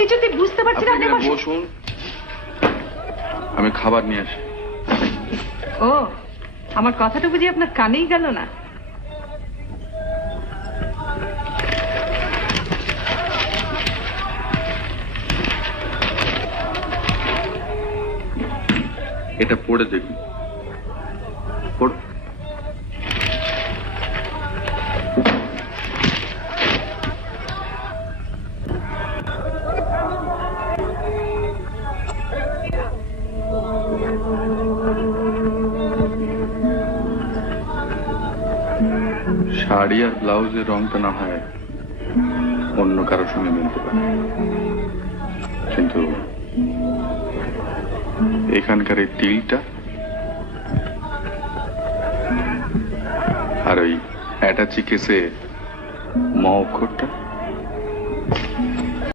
কিছুতেই বুঝতে পারছি না। বসুন, আমি খাবার নিয়ে আসি। ও, আমার কথাটা বুঝি আপনার কানেই গেল না? এটা পড়ে দেখুন। পড়ো। শাড়ি আর ব্লাউজের রংটা না হয় অন্য কারোর সঙ্গে মিলতে পারে, কিন্তু এখানকার এই তিলটা আর ওই অ্যাটাচি কেসে ম অক্ষরটা